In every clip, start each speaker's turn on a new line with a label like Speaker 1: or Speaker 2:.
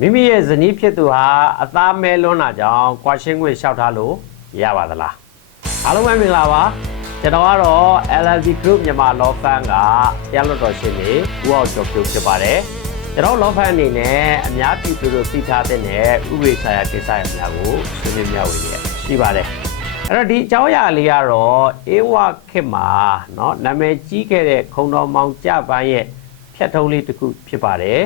Speaker 1: မိမိရဲ့ဇနီးဖြစ်သူဟာအသားမဲလွန်းတာကြောင့်ကွာရှင်းခွင့်လျှောက်ထားလို့ရပါသလားအားလုံးပဲမင်္ဂလာပါကျွန်တော်ကတော့ LLB Group မြန်မာ Law Firm ကတရားလွှတ်တော်ရှင်နေဦးအောင်ကျော်ပြုဖြစ်ပါတယ်ကျွန်တော် Law Firm အနေနဲ့အများပြည်သူတို့သိထားတဲ့ဥပဒေဆိုင်ရာကိစ္စရပ်များကိုဆွေးနွေးမျှဝေရရှိပါတယ်အဲ့တော့ဒီအကြောင်းအရာလေးကတော့အေဝခေတ်မှာเนาะနာမည်ကြီးခဲ့တဲ့ခုံတော်မောင်ကြပန်းရဲ့ဖြတ်ထုံးလေးတစ်ခုဖြစ်ပါတယ်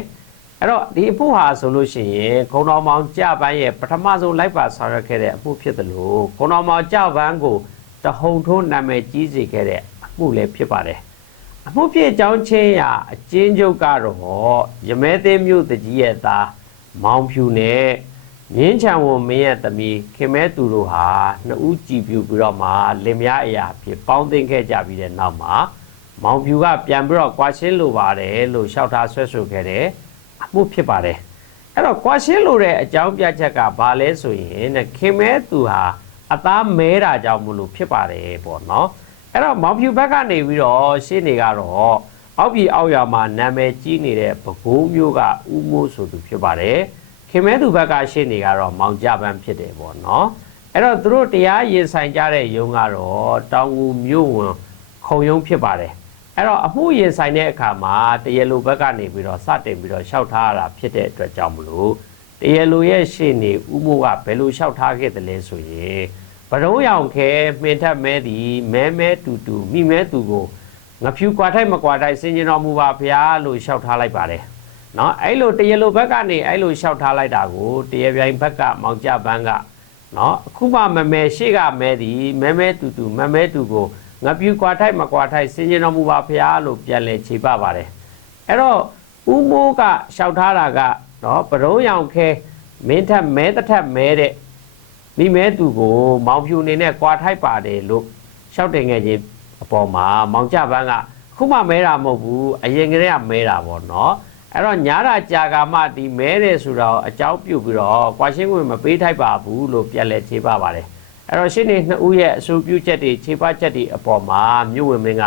Speaker 1: အဲ့တော့ဒီအမှုဟာဆိုလို့ရှိရင်ခုံတော်မောင်ကြပန်းရဲ့ပထမဆုံးလိုက်ပါဆောင်ရွက်ခဲ့တဲ့အမှုဖြစ်တယ်လို့ခုံတော်မောင်ကြပန်းကိုတဟုန်ထိုးနာမည်ကြီးစေခဲ့တဲ့အမှုလည်းဖြစ်ပါတယ်အမှုဖြစ်အကြောင်းချင်းရာအကျဉ်းချုပ်ကတော့ရမဲသေးမြို့တကြီးရဲ့သားမောင်ဖြူနဲ့မြင်းချံဝန်မင်းရဲ့သမီးခင်မဲသူတို့ဟာနှစ်ဦးကြည်ပြူပြီးတော့မှလင်မယားအရာဖြစ်ပေါင်းသိမ်းခဲ့ကြပြီးတဲ့နောက်မှာမောင်ဖြူကပြန်ပြီးတော့ကွာရှင်းလိုပါတယ်လို့ရှောက်ထားဆွဲဆိုခဲ့တဲ့အ မှုဖြစ်ပါတယ်အဲ့တော့ကွာရှင်းလိုတဲ့အကြောင်းပြချက်ကဘာလဲဆိုရင်တဲ့ခင်မဲသူဟာအသားမဲတာကြောင့်မလို့ဖြစ်ပါတယ်ပေါ့နော်အဲ့တော့မောင်ဖြူဘက်ကနေပြီးတော့ရှင်းနေကတော့အောက်ပြည်အောက်ရွာမှာနာမည်ကြီးနေတဲ့ဘကိုးမျိုးကဥမိုးဆိုသူဖြစ်ပါတယ်ခင်မဲသူဘက်ကရှင်းနေကတော့မောင်ကြပန်းဖြစ်တယ်ပေါ့နော်အဲ့တော့သူတို့တရားရင်ဆိုင်ကြတဲ့ယုံကတော့တောင်ငူမြို့ဝင်ခုံယုံဖြစ်ပါတယ် အဲ့တော့အမှုရင်ဆိုင်တဲ့အခါမှာတရလိုဘက်ကနေပြီးတော့စတင်ပြီးတော့လျှောက်ထားရတာဖြစ်တဲ့အတွက်ကြောင့်မလို့တရလိုရဲ့ရှင်းနေဥမိုးကဘယ်လိုလျှောက်ထားခဲ့တယ်လဲဆိုရင်ဗရုံးရောင်ခဲမှင်ထက်မဲသည်မဲမဲတူတူမိမဲသူကိုငဖြူကွာထိုက်မကွာထိုက်စင်ကျင်တော်မူပါဗျာလို့လျှောက်ထားလိုက်ပါတယ်နော်အဲ့လိုတရလိုဘက်ကနေအဲ့လိုလျှောက်ထားလိုက်တာကိုတရပြိုင်ဘက်ကမောင်ကြပန်းကနော်အခုမှမမဲရှေ့ကမဲသည်မဲမဲတူတူမမဲတူကို ငပြူကွာထိုက်မကွာထိုက်စင်ကျင်တော်မူပါဗျာလို့ပြန်လဲခြေပပါတယ်အဲ့တော့ဥမိုးကလျှောက်ထားတာကနော်ဗရုံးရောင်ခဲမင်းထက်မဲတစ်ထက်မဲတဲ့မိမဲသူကိုမောင်ဖြူနေနဲ့ကွာထိုက်ပါတယ်လို့လျှောက်တင်ခဲ့ခြင်းအပေါ်မှာမောင်ကြပန်းကခုမှမဲတာမဟုတ်ဘူးအရင်ကတည်းကမဲတာပေါ့နော်အဲ့တော့ညာတာကြာကာမှဒီမဲတယ်ဆိုတော့အကြောင်းပြုတ်ပြီးတော့ကွာရှင်းဝင်မပေးထိုက်ပါဘူးလို့ပြန်လဲခြေပပါတယ် အဲ့တော့ရှင်းနေနှစ်ဦးရဲ့အဆိုပြုချက်တွေခြေပချက်တွေအပေါ်မှာမြို့ဝင်မင်းက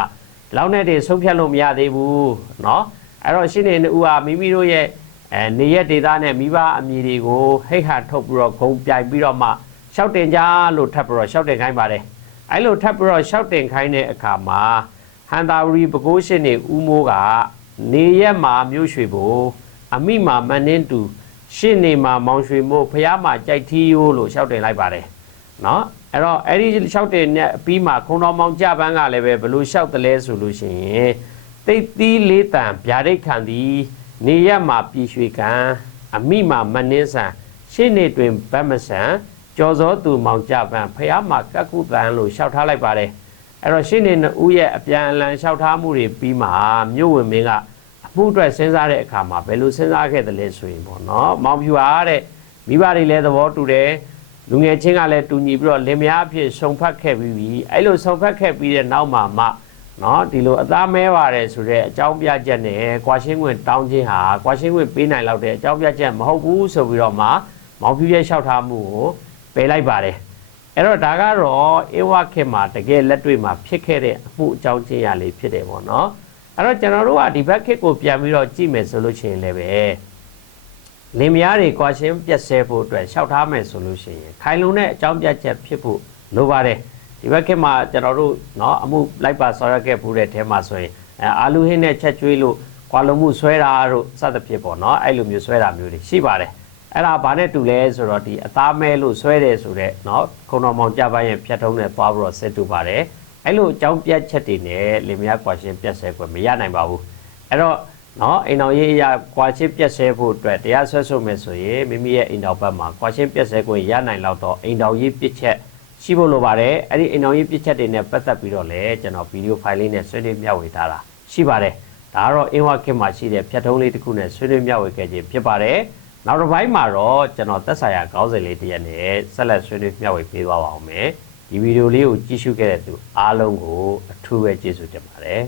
Speaker 1: လောက်နဲ့တွေဆုံးဖြတ်လို့မရသေးဘူးเนาะအဲ့တော့ရှင်းနေနှစ်ဦးဟာမိမိတို့ရဲ့အဲနေရက်ဒေသနဲ့မိဘအမည်တွေကိုဟိတ်ဟာထုတ်ပြီးတော့ဂုံပြိုင်ပြီးတော့မှရှောက်တင်ကြလို့ထပ်ပြီးတော့ရှောက်တင်ခိုင်းပါတယ်အဲ့လိုထပ်ပြီးတော့ရှောက်တင်ခိုင်းတဲ့အခါမှာဟန်တာဝရီပကိုးရှင်နေဦးမိုးကနေရက်မှာမြို့ရွှေဘိုအမိမှာမန်းနှင်းတူရှင်းနေမှာမောင်ရွှေမို့ဖះမှာကြိုက်ထီးရိုးလို့ရှောက်တင်လိုက်ပါတယ် နော်အဲ့တော့အဲ့ဒီရှောက်တင်နဲ့အပြီးမှာခုံတော်မောင်ကြပန်းကလည်းပဲဘလို့ရှောက်တယ်လဲဆိုလို့ရှိရင်တိတ်သီးလေးတန်ဗျာဒိတ်ခံသည်နေရက်မှာပြည်ရွှေကံအမိမှာမန်းနှင်းဆန်ရှင်းနေတွင်ဗတ်မဆန်ကျော်စောသူမောင်ကြပန်းဖះမှာကကုတန်လို့ရှောက်ထားလိုက်ပါတယ်အဲ့တော့ရှင်းနေနှစ်ဦးရဲ့အပြန်အလှန်လျှောက်ထားမှုတွေပြီးမှမြို့ဝင်မင်းကအမှုအတွက်စဉ်းစားတဲ့အခါမှာဘယ်လိုစဉ်းစားခဲ့တယ်လဲဆိုရင်ပေါ့နော်မောင်ဖြူဟာတဲ့မိဘတွေလည်းသဘောတူတယ် လူငယ်ချင်းကလည်းတူညီပြီးတော့လင်မယားအဖြစ်ဆုံဖတ်ခဲ့ပြီးပြီအဲ့လိုဆုံဖတ်ခဲ့ပြီးတဲ့နောက်မှာမှနော်ဒီလိုအသားမဲပါတယ်ဆိုတဲ့အကြောင်းပြချက်နဲ့ကွာရှင်းခွင့်တောင်းခြင်းဟာကွာရှင်းခွင့်ပေးနိုင်လောက်တဲ့အကြောင်းပြချက်မဟုတ်ဘူးဆိုပြီးတော့မှမောင်ဖြူရဲ့လျှောက်ထားမှုကိုပယ်လိုက်ပါတယ်အဲ့တော့ဒါကတော့အေဝခေတ်မှာတကယ်လက်တွေ့မှာဖြစ်ခဲ့တဲ့အမှုအကြောင်းချင်းရာလေးဖြစ်တယ်ပေါ့နော်အဲ့တော့ကျွန်တော်တို့ကဒီဘက်ခေတ်ကိုပြန်ပြီးတော့ကြည့်မယ်ဆိုလို့ရှိရင်လည်းပဲ လင်မယားတွေကွာရှင်းပြက်ဆဲဖို့အတွက်လျှောက်ထားမယ်ဆိုလို့ရှိရင်ခိုင်လုံတဲ့အကြောင်းပြချက်ဖြစ်ဖို့လိုပါတယ်ဒီဘက်ခေတ်မှာကျွန်တော်တို့เนาะအမှုလိုက်ပါဆော်ရခဲ့ဖို့တဲ့အဲမှာဆိုရင်အဲအာလူဟင်းနဲ့ချက်ကျွေးလို့ကွာလုံမှုဆွဲတာတို့စသဖြင့်ပေါ့เนาะအဲ့လိုမျိုးဆွဲတာမျိုးတွေရှိပါတယ်အဲ့ဒါဘာနဲ့တူလဲဆိုတော့ဒီအသားမဲလို့ဆွဲတယ်ဆိုတော့เนาะခုံတော်မောင်ကြပန်းရဲ့ဖြတ်ထုံးနဲ့သွားပြီးတော့ဆက်တူပါတယ်အဲ့လိုအကြောင်းပြချက်တွေနဲ့လင်မယားကွာရှင်းပြက်ဆဲခွင့်မရနိုင်ပါဘူးအဲ့တော့ နော်အိမ်တော်ရေးအရာကွာရှင်းပြက်ဆဲဖို့အတွက်တရားဆွဲဆိုမယ်ဆိုရင်မိမိရဲ့အိမ်တော်ဘက်မှာကွာရှင်းပြက်ဆဲခွင့်ရနိုင်လောက်တော့အိမ်တော်ရေးပြစ်ချက်ရှိဖို့လိုပါတယ်အဲ့ဒီအိမ်တော်ရေးပြစ်ချက်တွေနဲ့ပတ်သက်ပြီးတော့လည်းကျွန်တော်ဗီဒီယိုဖိုင်လေးနဲ့ဆွေးနွေးမျှဝေထားတာရှိပါတယ်ဒါကတော့အင်းဝခေတ်မှာရှိတဲ့ဖြတ်ထုံးလေးတစ်ခုနဲ့ဆွေးနွေးမျှဝေခဲ့ခြင်းဖြစ်ပါတယ်နောက်တစ်ပိုင်းမှာတော့ကျွန်တော်သက်ဆိုင်ရာခေါင်းစဉ်လေးတစ်ရက်နဲ့ဆက်လက်ဆွေးနွေးမျှဝေပေးသွားပါအောင်မယ်ဒီဗီဒီယိုလေးကိုကြည့်ရှုခဲ့တဲ့သူအားလုံးကိုအထူးပဲကျေးဇူးတင်ပါတယ်